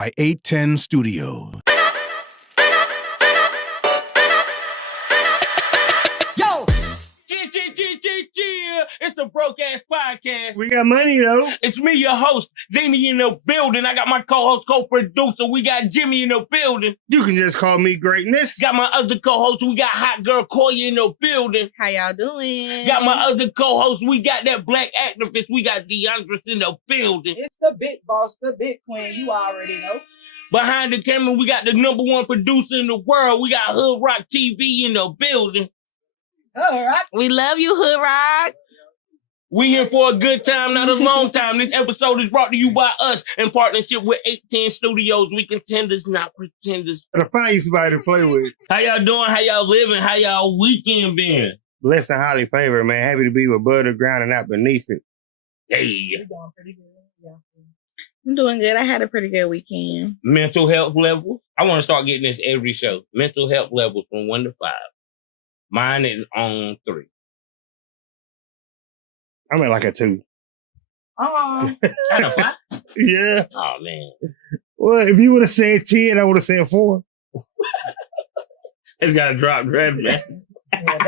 by 810 Studios. Yo! It's the Broke Ass Podcast. We got money, though. It's me, your host, Jimmy in the building. I got my co-host, co-producer. We got Jimmy in the building. You can just call me Greatness. Got my other co-host. We got Hot Girl Koya in the building. How y'all doing? Got my other co-host. We got that black activist. We got DeAndre in the building. It's the big boss, the big queen. You already know. Behind the camera, we got the #1 producer in the world. We got Hood Rock TV in the building. All right. We love you, Hood Rock. We here for a good time, not a long time. This episode is brought to you by us in partnership with 810 Studios. We contenders, not pretenders. To find somebody to play with. How y'all doing? How y'all living? How y'all weekend been? Blessed and highly favored, man. Happy to be with butter ground and not beneath it. Hey. You're doing pretty good. Yeah. I'm doing good. I had a pretty good weekend. Mental health levels. I want to start getting this every show. Mental health levels from 1 to 5. Mine is on 3. I'm at like a 2. Out of 5? Yeah. Oh, man. Well, if you would have said 10, I would have said 4. It's got to drop, man. Yeah,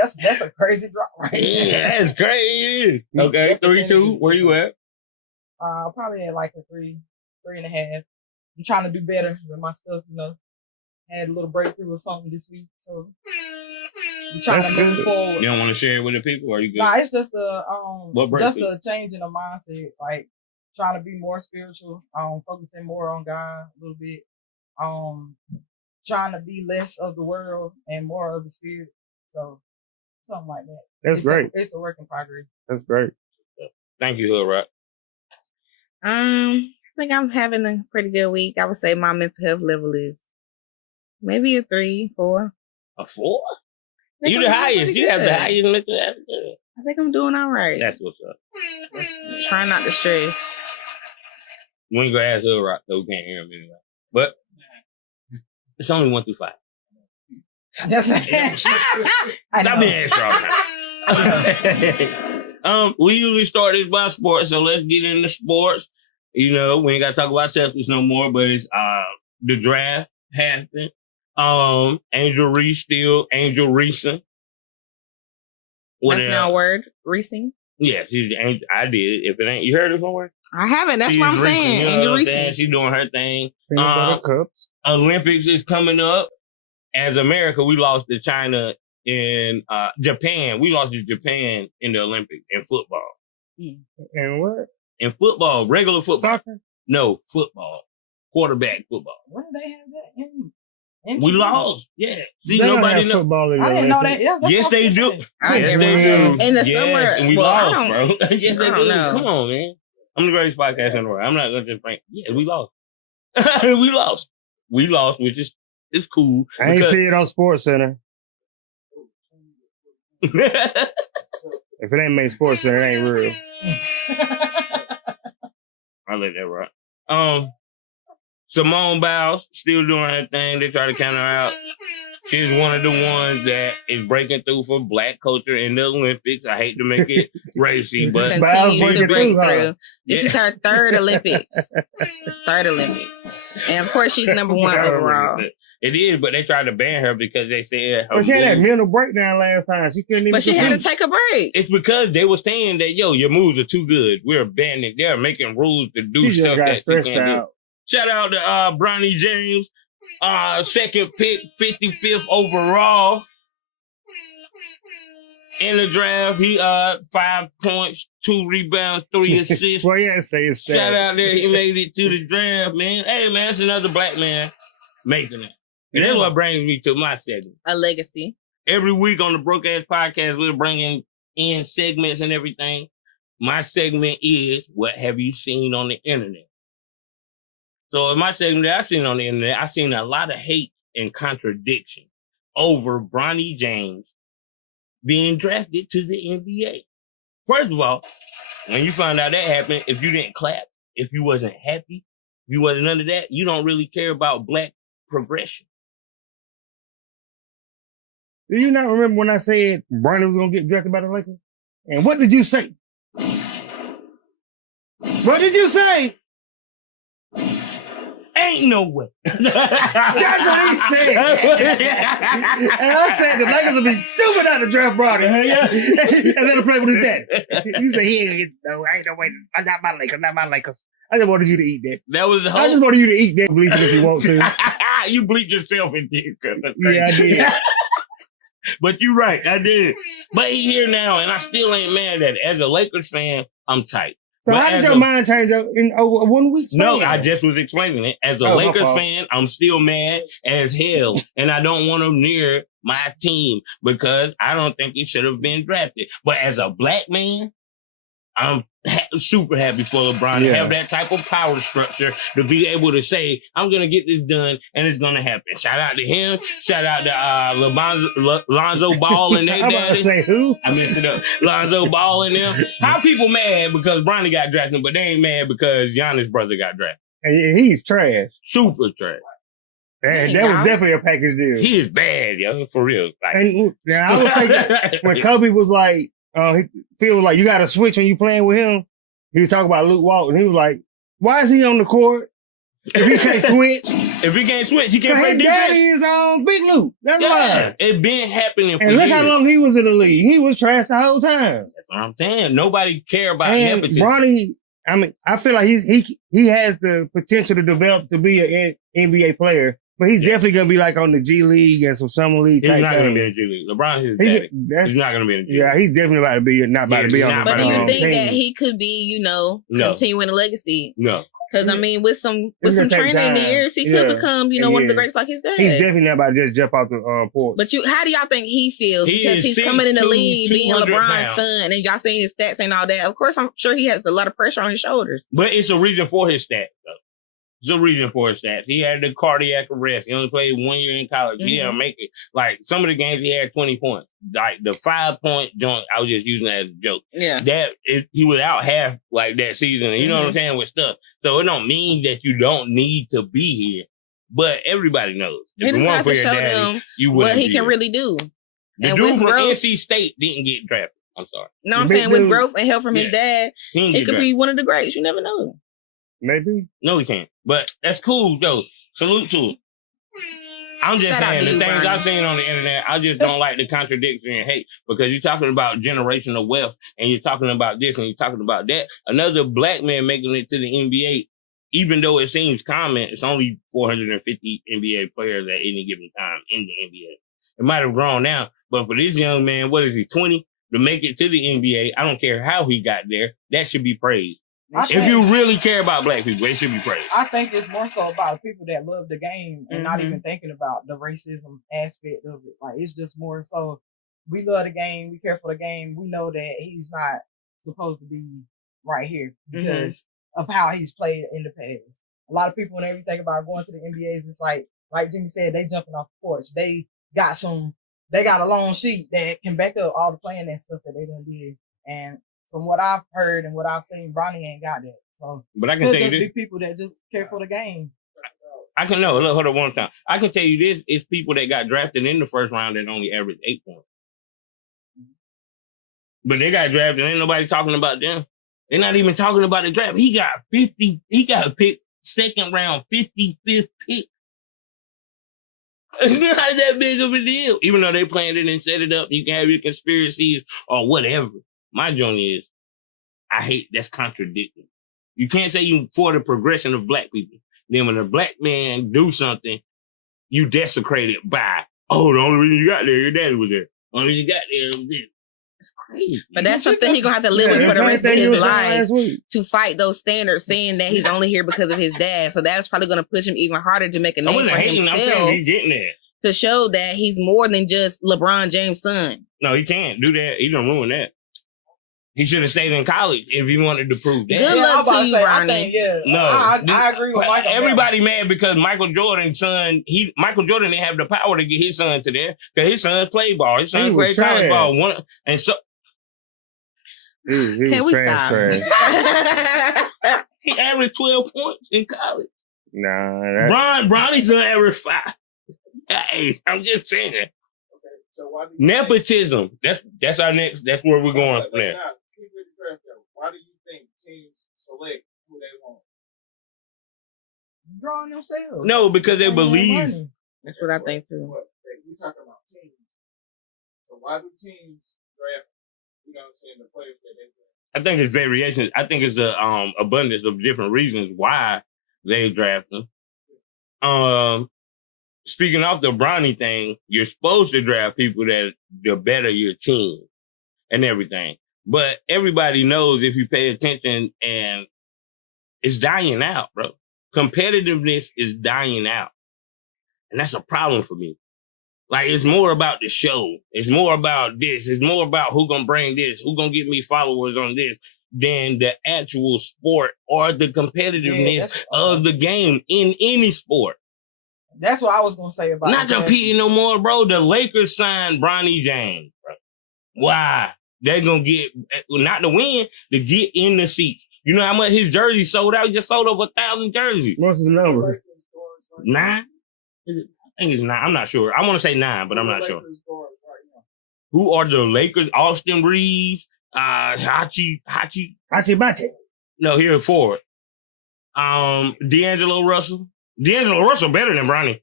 that's a crazy drop right there. Yeah, that's crazy. Okay, 3, 2. Where you at? Probably at like a 3.5. I'm trying to do better with my stuff, you know. Had a little breakthrough or something this week, so I'm trying to move forward. You don't want to share it with the people, or are you good? Nah, it's just a change in the mindset, like trying to be more spiritual, focusing more on God a little bit, trying to be less of the world and more of the spirit. So something like that. That's great. It's a work in progress. That's great. Thank you, Hood Rock. I think I'm having a pretty good week. I would say my mental health level is maybe a 3, 4. A 4? You the highest. You have the highest mental health. I think I'm doing all right. That's what's up. Try not to stress. We ain't gonna ask Hood Rock, so we can't hear him anyway. But it's only 1 through 5. That's Stop being extra all the time. We usually start this by sports, so let's get into sports. You know, we ain't gotta talk about Celtics no more, but it's the draft happened. Angel Reese. That's now a word, Reesing. Yeah, I did it. If it ain't, you heard it somewhere? I haven't. That's what I'm saying. You know Angel what I'm Reesing. saying? She's doing her thing. Cups. Olympics is coming up. As America, we lost to China in Japan. We lost to Japan in the Olympics in football. And what? In football, regular football. Soccer? No, football. Quarterback football. When did they have that in We lost. Yeah. See, They don't nobody have knows. football in the I didn't know Olympics. that. Yeah, that's Yes, what they I'm do. saying. Yes, they do. In the Yes, summer. and we Well, I lost, don't- bro. Yes, they I do. don't know. Come on, man. I'm the greatest podcast in the world. I'm not going to just prank. Yeah, we lost. We lost. We lost, which is it's cool. I ain't see it on Sports Center. If it ain't made Sports Center, it ain't real. I let that rock. Simone Biles still doing her thing. They try to count her out. She's one of the ones that is breaking through for black culture in the Olympics. I hate to make it racy, but Continues to break huh? through. This is her third Olympics. And of course, she's number 1 overall. It is, but they tried to ban her because they said her But she had that moves- mental breakdown last time. She couldn't even. But she had to compete. take a break. It's because they were saying that, yo, your moves are too good. We're banning. They're making rules to do She just stuff got that you stressed can't do. out. Shout out to Bronny James, second pick, 55th overall in the draft. He 5 points, 2 rebounds, 3 assists. Well, yeah, say it's Shout out there, he made it to the draft, man. Hey, man, that's another black man making it. And that's what brings me to my segment. A legacy. Every week on the Broke Ass Podcast, we're bringing in segments and everything. My segment is, what have you seen on the internet? So in my segment that I seen on the internet, I seen a lot of hate and contradiction over Bronny James being drafted to the NBA. First of all, when you find out that happened, if you didn't clap, if you wasn't happy, if you wasn't under that, you don't really care about black progression. Do you not remember when I said Bronny was gonna get drafted by the Lakers? And what did you say? What did you say? Ain't no way. That's what he said. And I said the Lakers would be stupid not to draft Bronny. And let him play with his dad. You say he ain't get no, ain't no way. I got my Lakers. I just wanted you to eat that. That was the whole. I just wanted you to eat that. Bleep it if you want to. You bleeped yourself into it. Yeah, I did. But you're right, I did. But he here now, and I still ain't mad at it. As a Lakers fan, I'm tight. So but how did your mind change up in over 1 week? No, I just was explaining it. As a Lakers fan, I'm still mad as hell, and I don't want him near my team because I don't think he should have been drafted. But as a black man, I'm super happy for LeBron to have that type of power structure to be able to say, I'm going to get this done and it's going to happen. Shout out to him. Shout out to Lonzo Ball and their daddy. I'm about to say who? I messed it up. Lonzo Ball and them. How people mad because Bronny got drafted, but they ain't mad because Giannis' brother got drafted. And he's trash. Super trash. And that was definitely a package deal. He is bad, yo, for real. Like, and now I was thinking when Kobe was like, he feels like you got to switch when you playing with him. He was talking about Luke Walton. He was like, "Why is he on the court if he can't switch? If he can't switch, he can't play defense." Daddy is on Big Luke. That's why. It been happening for years. And look how long he was in the league. He was trash the whole time. That's what I'm saying. Nobody care about nepotism. Bronny, I mean, I feel like he has the potential to develop to be an NBA player. But he's definitely going to be like on the G League and some Summer League type He's not going to be things. in the G League. LeBron is daddy. He's not going to be in the G League. Yeah, he's definitely about to be not about to be on the But do you think team. that he could be, continuing a legacy? No. Because, I mean, with some training in the years, he could become, one of the greats like his dad. He's definitely not about to just jump off the porch. But how do y'all think he feels? Because he's coming in the league, being LeBron's son, and y'all seeing his stats and all that. Of course, I'm sure he has a lot of pressure on his shoulders. But it's a reason for his stats, though. There's a reason for his stats. He had the cardiac arrest. He only played 1 year in college. He didn't make it. Like, some of the games he had 20 points. Like, the 5-point joint, I was just using that as a joke. Yeah. He was out half, like, that season. You know what I'm saying? With stuff. So it don't mean that you don't need to be here. But everybody knows. He just got to show them what he can really do. The dude from NC State didn't get drafted. I'm sorry. No, I'm saying with growth and help from his dad, it could be one of the greats. You never know. Maybe. No, he can't. But that's cool, though. Salute to him. I'm just saying, the things I've seen on the internet, I just don't like the contradiction and hate because you're talking about generational wealth and you're talking about this and you're talking about that. Another black man making it to the NBA, even though it seems common, it's only 450 NBA players at any given time in the NBA. It might have grown now, but for this young man, what is he, 20? To make it to the NBA, I don't care how he got there, that should be praised. If you really care about black people, it should be praised. I think it's more so about the people that love the game and not even thinking about the racism aspect of it. Like, it's just more so we love the game, we care for the game. We know that he's not supposed to be right here because of how he's played in the past. A lot of people, whenever you think about going to the NBAs, it's like Jimmy said, they jumping off the porch. They got a long sheet that can back up all the playing and stuff that they done did. And from what I've heard and what I've seen, Bronny ain't got that. So, but I can tell you this: be people that just care for the game. Hold on one time. I can tell you this: it's people that got drafted in the first round that only averaged 8 points, but they got drafted. Ain't nobody talking about them. They're not even talking about the draft. He got 50. He got picked second round, 55th pick. It's not that big of a deal, even though they planned it and set it up. You can have your conspiracies or whatever. My joint is, I hate that's contradicting. You can't say you for the progression of black people. Then when a black man do something, you desecrate it by, the only reason you got there, your daddy was there. Only reason you got there was this. That's crazy. But that's something he's going to have to live with for the rest of his life to fight those standards, saying that he's only here because of his dad. So that's probably going to push him even harder to make a name for himself. I'm saying he's getting there. To show that he's more than just LeBron James' son. No, he can't do that. He done ruin that. He should have stayed in college if he wanted to prove that. Good luck to you, Bronny. I agree with Michael. Everybody mad because Michael Jordan's son, Michael Jordan didn't have the power to get his son to there because his son played ball. His son played college ball. And so, can we stop? He averaged 12 points in college. Nah, Bronny's son averaged 5. Hey, I'm just saying. Okay, so nepotism. That's our next. That's where we're going from there. Why do you think teams select who they want? drawing themselves. No, because they believe. That's what I think too. We talking about teams. So why do teams draft? You know what I'm saying? The players that they draft. I think it's variations. I think it's a abundance of different reasons why they draft them. Speaking of the Bronny thing, you're supposed to draft people that the better your team and everything. But everybody knows if you pay attention, and it's dying out, bro. Competitiveness is dying out. And that's a problem for me. Like, it's more about the show. It's more about this. It's more about who gonna bring this, who gonna get me followers on this, than the actual sport or the competitiveness of the game in any sport. That's what I was gonna say about not competing no more, bro. The Lakers signed Bronny Jame, bro. Why? They're gonna get not to win, to get in the seats. You know how much his jersey sold out? He just sold over 1,000 jerseys. What's his number? 9? I think it's 9. I'm not sure. I want to say 9, but I'm not sure. Who are the Lakers? Austin Reeves, Hachi. Bachi. No, here at forward. D'Angelo Russell. D'Angelo Russell better than Bronny.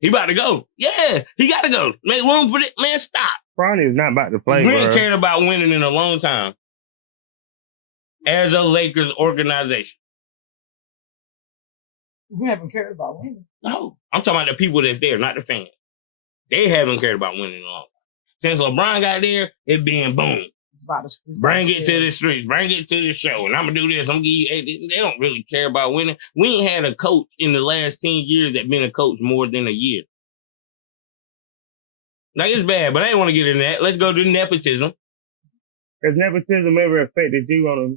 He about to go. Yeah, he got to go. Make room for it. Man, stop. Bronny is not about to play, We bro. ain't cared about winning in a long time. As a Lakers organization. We haven't cared about winning. No. I'm talking about the people that's there, not the fans. They haven't cared about winning in a long time. Since LeBron got there, it been boom. Bring it to the streets. Bring it to the show. And I'm going to do this. I'm going to give you... They don't really care about winning. We ain't had a coach in the last 10 years that been a coach more than a year. Like, it's bad, but I ain't want to get into that. Let's go to nepotism. Has nepotism ever affected you on a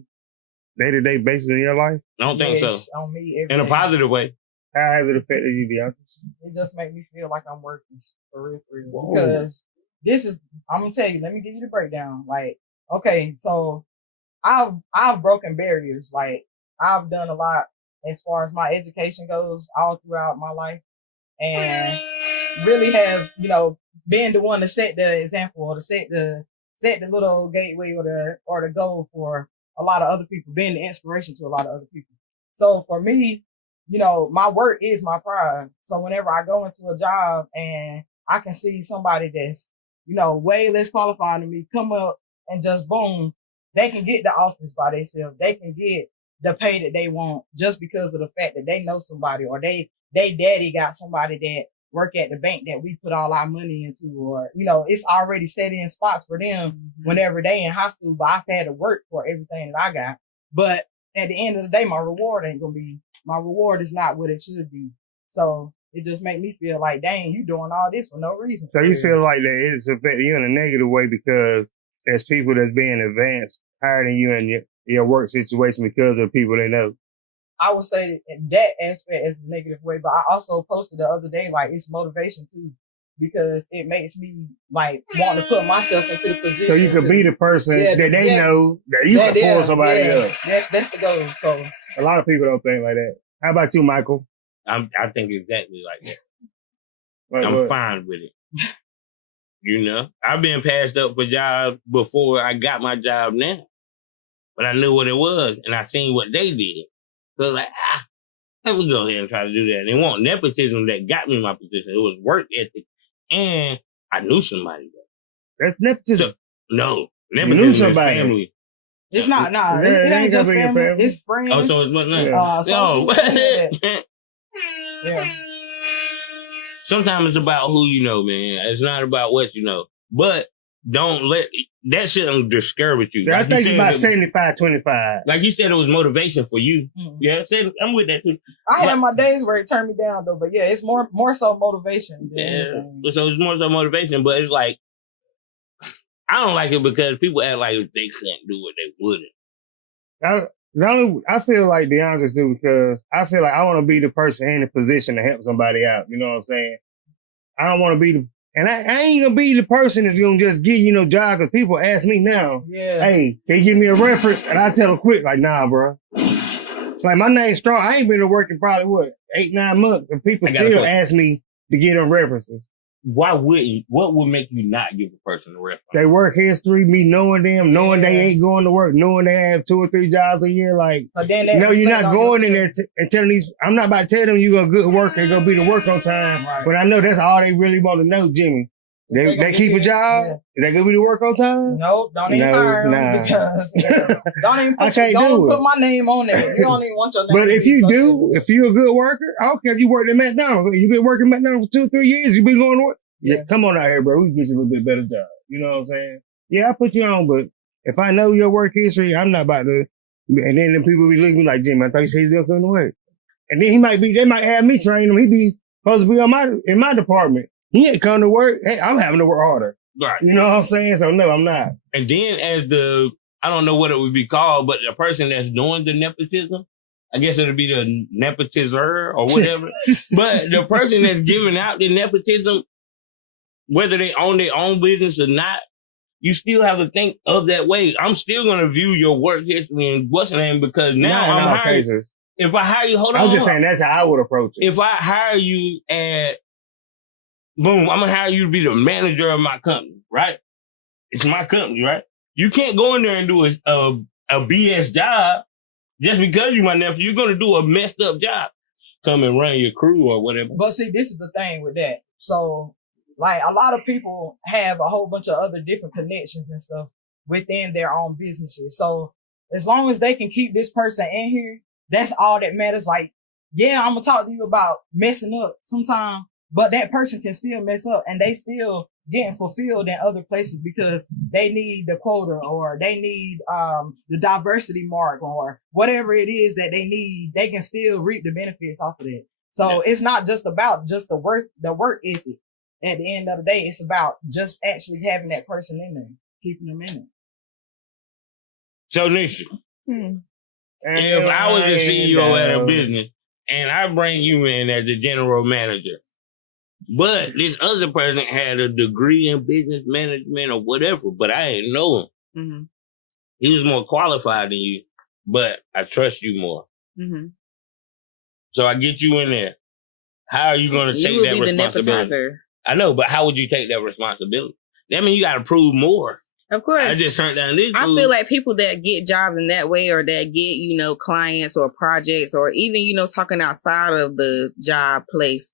day-to-day basis in your life? I don't think so. On me in a positive way. How has it affected you, Deontay? It just makes me feel like I'm working for real. Whoa. Because this is... I'm going to tell you, let me give you the breakdown. Like, okay, so I've broken barriers. Like, I've done a lot as far as my education goes all throughout my life, and really have, been the one to set the example or to set the little gateway or the goal for a lot of other people, being the inspiration to a lot of other people. So for me, my work is my pride. So whenever I go into a job and I can see somebody that's, way less qualified than me come up and just boom, they can get the office by themselves. They can get the pay that they want just because of the fact that they know somebody, or they daddy got somebody that work at the bank that we put all our money into, or, it's already set in spots for them whenever they in high school, but I've had to work for everything that I got. But at the end of the day, my reward is not what it should be. So it just make me feel like, dang, you doing all this for no reason. So you feel like that it's affecting you in a negative way because there's people that's being advanced higher than you in your work situation because of people they know. I would say in that aspect is a negative way, but I also posted the other day, like, it's motivation too, because it makes me like want to put myself into the position. So you could be the person that they know that you can pull somebody up. That's the goal. So a lot of people don't think like that. How about you, Michael? I think exactly like that. I'm fine with it. I've been passed up for jobs before I got my job now. But I knew what it was, and I seen what they did. So I was like, let me go ahead and try to do that. And it wasn't nepotism that got me my position. It was work ethic. And I knew somebody. That's nepotism. No. Nepotism is family. It's not, it ain't just family. It's friends. Oh, so it's what now? Yeah. Sometimes it's about who you know, man. It's not about what you know. But don't let that shouldn't discourage you. I think it's about 75-25. Like you said, it was motivation for you. Mm-hmm. Yeah, I'm with that too. I had my days where it turned me down though, but yeah, it's more so motivation. So it's more so motivation, but it's like I don't like it because people act like if they couldn't do it, they wouldn't. I feel like DeAndre's do because I feel like I want to be the person in the position to help somebody out. You know what I'm saying? I don't want to be and I ain't gonna be the person that's gonna just give you no job because people ask me now, hey, they give me a reference and I tell them quick, like, nah, bro. It's like my name's strong. I ain't been to work in probably 8-9 months and people still ask me to get them references. why wouldn't? What would make you not give a person a reference? They work history, me knowing them, knowing they ain't going to work, knowing they have 2 or 3 jobs a year. Like, you're not going in there and telling these. I'm not about to tell them you gonna good work and gonna be to work on time. Right. But I know that's all they really want to know, Jimmy. They keep a job. Yeah. Is that gonna be to work on time? Nope, don't even hire them because don't even put my name on it. You don't even want your name. But if you do, if you're a good worker, I don't care if you work at McDonald's. You've been working at McDonald's for 2 or 3 years. You've been going to work. Yeah, come on out here, bro. We can get you a little bit better job. You know what I'm saying? Yeah, I put you on, but if I know your work history, I'm not about to. And then the people be looking at me like, Jimmy, I thought you said he's gonna come to work. And then they might have me train him. He be supposed to be in my department. He ain't come to work. Hey, I'm having to work harder. Right. You know what I'm saying? So no, I'm not. And then I don't know what it would be called, but the person that's doing the nepotism, I guess it'll be the nepotizer or whatever. But the person that's giving out the nepotism, whether they own their own business or not, you still have to think of that way. I'm still going to view your work history and what's the name because now I'm hiring. If I hire you, hold on. I'm just saying that's how I would approach it. If I hire you at boom, I'm going to hire you to be the manager of my company, right? It's my company, right? You can't go in there and do a BS job just because you're my nephew. You're going to do a messed up job. Come and run your crew or whatever. But see, this is the thing with that. So, like, a lot of people have a whole bunch of other different connections and stuff within their own businesses. So, as long as they can keep this person in here, that's all that matters. Like, yeah, I'm going to talk to you about messing up sometime. But that person can still mess up and they still getting fulfilled in other places because they need the quota or they need the diversity mark or whatever it is that they need. They can still reap the benefits off of it. So It's not just about just the work ethic. At the end of the day, it's about just actually having that person in there, keeping them in it. So Nisha, if I was the CEO at a business and I bring you in as the general manager, but this other person had a degree in business management or whatever, but I didn't know him. Mm-hmm. He was more qualified than you, but I trust you more. Mm-hmm. So I get you in there. How are you going to take that responsibility? I know, but how would you take that responsibility? That means you got to prove more. Of course. I just turned down this. I feel like people that get jobs in that way or that get, clients or projects or even, talking outside of the job place,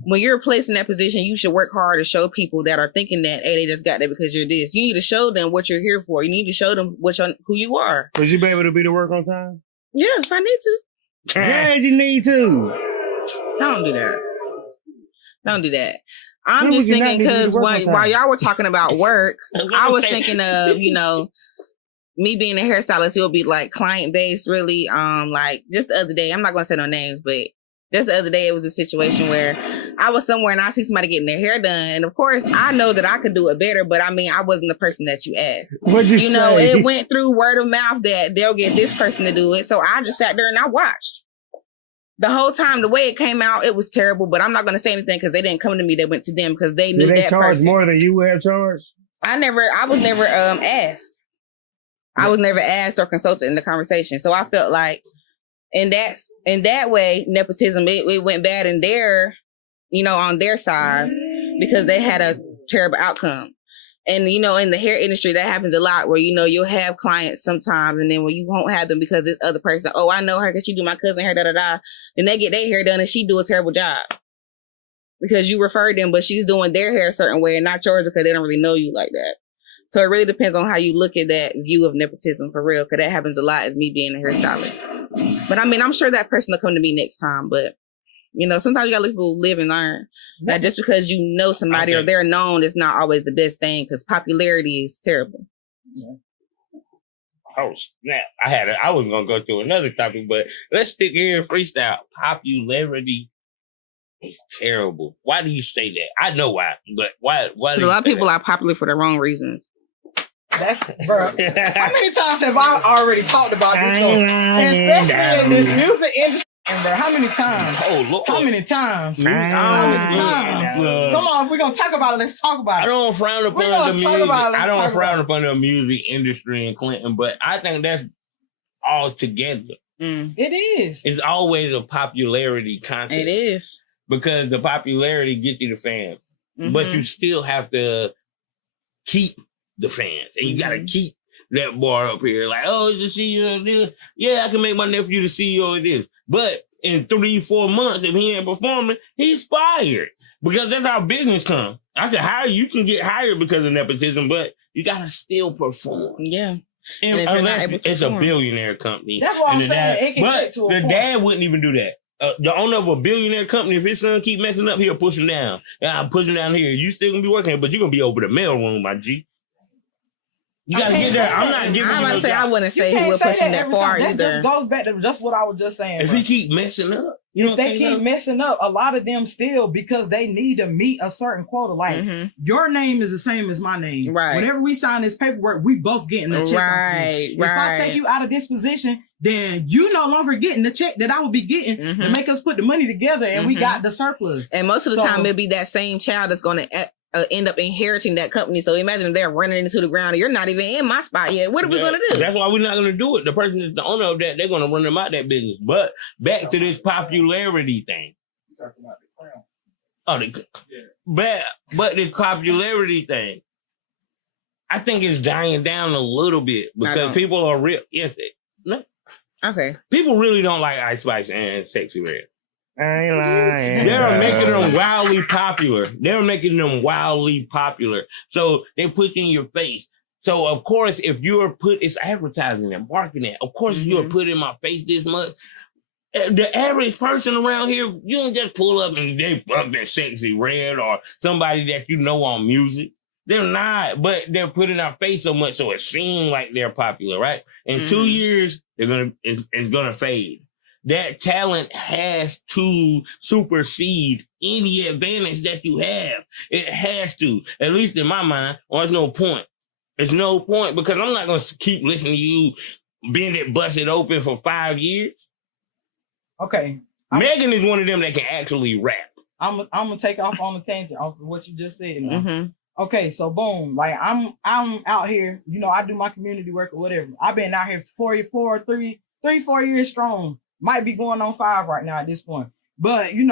when you're placed in that position, you should work hard to show people that are thinking that, hey, they just got that because you're this. You need to show them what you're here for. You need to show them who you are. Would you be able to be to work on time? Yeah, if I need to. Yeah, you need to. Don't do that. Don't do that. I'm just thinking because while y'all were talking about work, I was thinking of, me being a hairstylist, it'll be like client based really. Like just the other day, I'm not going to say no names, but just the other day, it was a situation where I was somewhere and I see somebody getting their hair done. And of course, I know that I could do it better, but I wasn't the person that you asked. What'd you say? It went through word of mouth that they'll get this person to do it. So I just sat there and I watched. The whole time, the way it came out, it was terrible, but I'm not going to say anything because they didn't come to me. They went to them because they knew that person. Did they charge more than you would have charged? I was never asked. I was never asked or consulted in the conversation. So I felt like, in that way, nepotism, it went bad in on their side because they had a terrible outcome. And, in the hair industry, that happens a lot where, you'll have clients sometimes and then when you won't have them because this other person, oh, I know her because she do my cousin hair, da-da-da. Then they get their hair done and she do a terrible job because you referred them, but she's doing their hair a certain way and not yours because they don't really know you like that. So it really depends on how you look at that view of nepotism for real, because that happens a lot as me being a hairstylist. But I'm sure that person will come to me next time. But, sometimes you gotta let people live and learn. That just because you know somebody or they're known is not always the best thing, because popularity is terrible. Yeah. Oh, snap. I was going to go to another topic, but let's stick here in freestyle. Popularity is terrible. Why do you say that? I know why, but why do a lot of people are popular for the wrong reasons. That's, bro. How many times have I already talked about this stuff? Especially in this music industry. Bro, how many times? Oh, Lord. How many times? Come on, if we're going to talk about it, let's talk about it. I don't frown upon the music. I don't frown upon the music industry in Clinton, but I think that's all together. It is. It's always a popularity contest. It is. Because the popularity gets you the fans. but you still have to keep the fans, and you gotta keep that bar up here. Like, oh, is the CEO of this? Yeah, I can make my nephew the CEO of this. But in 3-4 months, if he ain't performing, he's fired. Because that's how business comes. I can hire you, can get hired because of nepotism, but you gotta still perform. Yeah. And unless it's a billionaire company. That's what I'm saying. It can get to a the point. dad wouldn't even do that. The owner of a billionaire company, if his son keep messing up, he'll push him down. Yeah, I'm pushing down here. You still gonna be working here, but you're gonna be over the mailroom, my G. You gotta get there. I'm not giving you no job. I wouldn't say he would push him that far either. That just goes back to just what I was just saying. If he keep messing up, if they keep messing up, a lot of them still, because they need to meet a certain quota. Like your name is the same as my name. Right. Whenever we sign this paperwork, we both getting a check. Right. If I take you out of this position, then you no longer getting the check that I would be getting to make us put the money together, and we got the surplus. And most of the time, it'll be that same child that's going to end up inheriting that company. So imagine they're running into the ground and you're not even in my spot yet. What are we going to do? That's why we're not going to do it. The person that's the owner of that, they're going to run them out that business. But back to this popularity thing. You're talking about the crown. But this popularity thing, I think it's dying down a little bit because people are real. Yes, okay. People really don't like Ice Spice and Sexy Red. I ain't lying. They're making them wildly popular. So they put in your face. So of course, if you're it's advertising and marketing. Of course, if you're put in my face this much. The average person around here, you don't just pull up and they up their Sexy Red or somebody that you know on music. They're not, but they're put in our face so much so it seems like they're popular, right? In 2 years, it's gonna fade. That talent has to supersede any advantage that you have. It has to, at least in my mind, or there's no point. There's no point because I'm not going to keep listening to you bend it, bust it open for 5 years. Okay. Megan is one of them that can actually rap. I'm gonna take off on a tangent off of what you just said. Okay, so boom, like I'm out here, I do my community work or whatever. I've been out here 4 years strong. Might be going on 5 right now at this point. But, you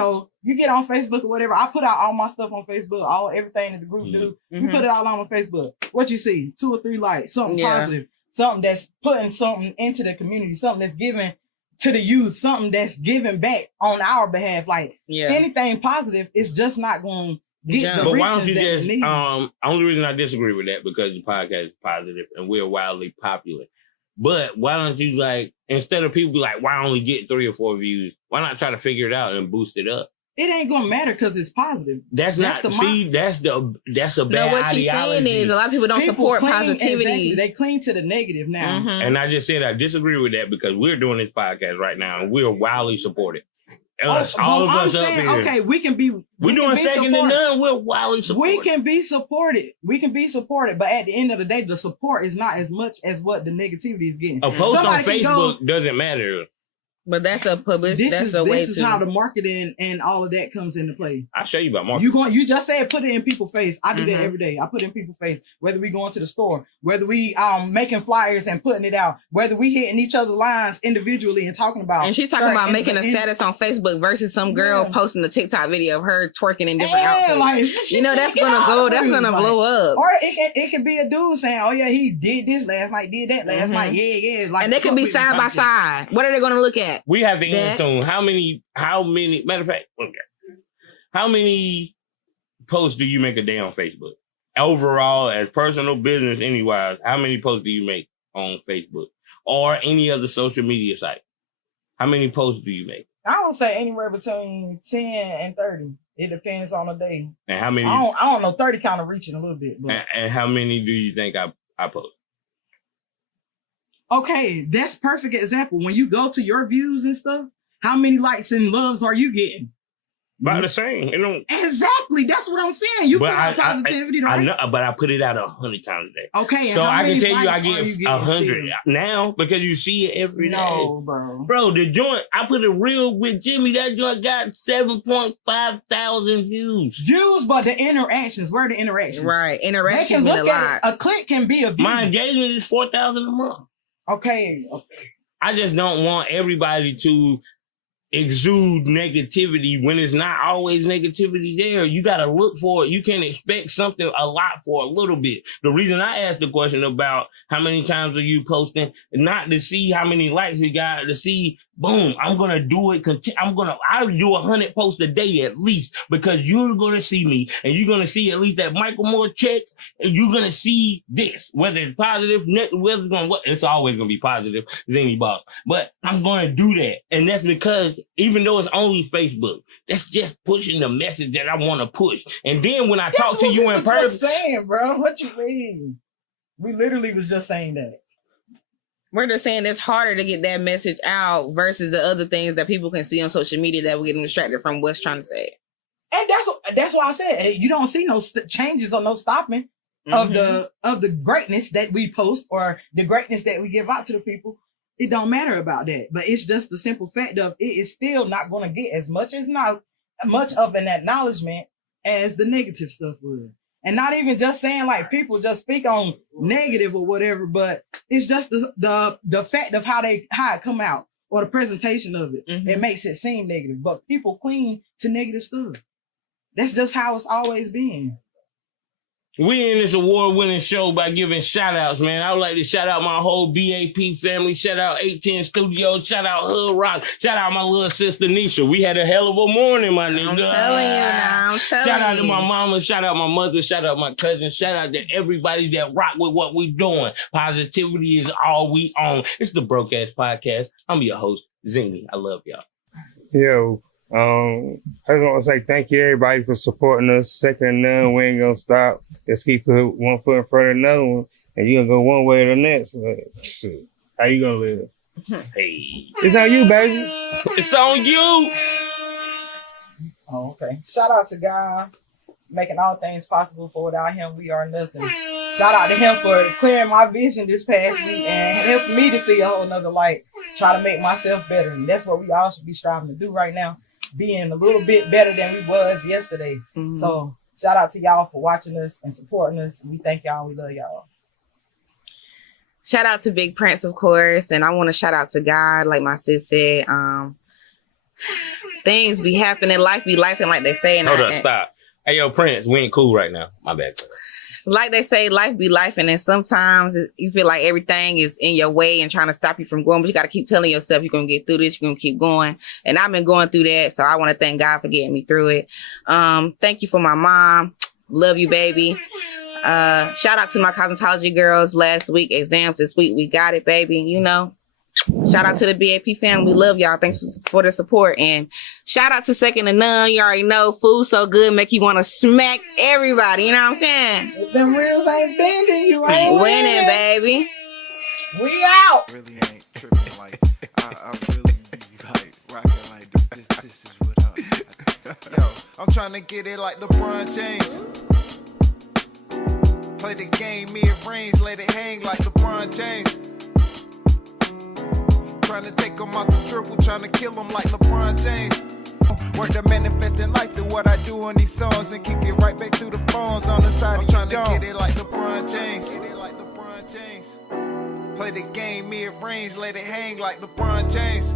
get on Facebook or whatever. I put out all my stuff on Facebook, everything that the group do. We put it all on Facebook. What you see? 2 or 3 likes, something positive, something that's putting something into the community, something that's giving to the youth, something that's giving back on our behalf. Like anything positive is just not going to get the reaches that we need. Only reason I disagree with that because the podcast is positive and we're wildly popular. But why don't you instead of people be like, why only get 3 or 4 views? Why not try to figure it out and boost it up? It ain't gonna matter because it's positive. That's a bad No, what she's saying is a lot of people don't support positivity. Exactly. They cling to the negative now. And I just said I disagree with that because we're doing this podcast right now and we're wildly supported. All of us up here. Okay, we're doing second to none. We're wildly supported. We can be supported. But at the end of the day, the support is not as much as what the negativity is getting. A post on Facebook doesn't matter. But that's a public. This is how the marketing and all of that comes into play. I'll show you about marketing. You just said put it in people's face. I do that every day. I put it in people's face. Whether we going to the store, whether we making flyers and putting it out, whether we hitting each other's lines individually and talking about. And she's talking about making a status on Facebook versus some girl posting a TikTok video of her twerking in different outfits. That's gonna blow up. Or it can be a dude saying, "Oh yeah, he did this last night, did that last night, yeah." And they can be side by side. What are they gonna look at? We have to end soon. How many, matter of fact, how many posts do you make a day on Facebook? Overall, as personal, business, anywise, how many posts do you make on Facebook or any other social media site? How many posts do you make? I would say anywhere between 10 and 30. It depends on the day. And how many? I don't know, 30 kind of reaching a little bit. But. And how many do you think I post? Okay, that's perfect example. When you go to your views and stuff, how many likes and loves are you getting? About the same. Exactly. That's what I'm saying. You put out positivity, right? I know, but I put it out 100 times a day. Okay. So I can tell you I get 100 now because you see it every day. No, bro. Bro, the joint, I put a reel with Jimmy. That joint got 7.5 thousand views. Views, but the interactions. Where are the interactions? Right. Interactions mean a lot. A click can be a view. My engagement is 4,000 a month. Okay. I just don't want everybody to exude negativity when it's not always negativity there. You got to look for it. You can expect something a lot for a little bit. The reason I asked the question about how many times are you posting, not to see how many likes you got, to see, boom, I'm going to do it. I'll do 100 posts a day at least, because you're going to see me and you're going to see at least that Michael Moore check, and you're going to see this, whether it's positive, whether it's going to, it's always going to be positive, Zany Boss. But I'm going to do that. And that's because even though it's only Facebook, that's just pushing the message that I want to push. And then when I talk to you in person, saying, bro, what you mean? We literally was just saying that. We're just saying it's harder to get that message out versus the other things that people can see on social media that will get them distracted from what's trying to say. And that's why I said you don't see no changes or no stopping of the greatness that we post or the greatness that we give out to the people. It don't matter about that, but it's just the simple fact of it is still not going to get as much of an acknowledgement as the negative stuff would. And not even just saying like people just speak on negative or whatever, but it's just the fact of how it come out or the presentation of it. It makes it seem negative, but people cling to negative stuff. That's just how it's always been. We in this award-winning show by giving shout-outs, man. I would like to shout out my whole BAP family. Shout out 810 Studios. Shout out Hood Rock. Shout out my little sister Nisha. We had a hell of a morning, my nigga. I'm telling you now. Shout out to my mama. Shout out my mother. Shout out my cousin. Shout out to everybody that rock with what we doing. Positivity is all we own. It's the Broke Ass Podcast. I'm your host, Zany. I love y'all. Yo. I just want to say thank you everybody for supporting us. Second to none, we ain't gonna stop. Let's keep one foot in front of another one, and you gonna go one way or the next. But, shit, how you gonna live? Hey, it's on you, baby. It's on you. Oh, okay. Shout out to God, making all things possible. For without him, we are nothing. Shout out to him for clearing my vision this past week and helping me to see a whole nother light. Try to make myself better, and that's what we all should be striving to do right now. Being a little bit better than we was yesterday. So shout out to y'all for watching us and supporting us. We thank y'all. We love y'all. Shout out to Big Prince, of course. And I want to shout out to God, like my sis said. Things be happening, life be lifing, like they say. Hold up, stop. Hey, yo, Prince, we ain't cool right now. My bad. Like they say, life be life, and then sometimes you feel like everything is in your way and trying to stop you from going, but you got to keep telling yourself you're going to get through this, you're going to keep going. And I've been going through that, so I want to thank God for getting me through it. Thank you for my mom. Love you, baby. Shout out to my cosmetology girls last week. Exams this week. We got it, baby. You know. Shout out to the BAP family. We love y'all. Thanks for the support. And shout out to Second to None. You already know food so good make you want to smack everybody. You know what I'm saying? If them reels ain't bending, you ain't winning, baby. We out. Really ain't tripping like I really be like rocking like this is what up. Yo, I'm trying to get it like LeBron James. Play the game mid-range, let it hang like LeBron James. Trying to take him out the dribble, trying to kill him like LeBron James. Work the manifesting life through what I do on these songs and kick it right back through the phones on the side of your dome. I'm trying to get it like LeBron James. Play the game mid-range, let it hang like LeBron James.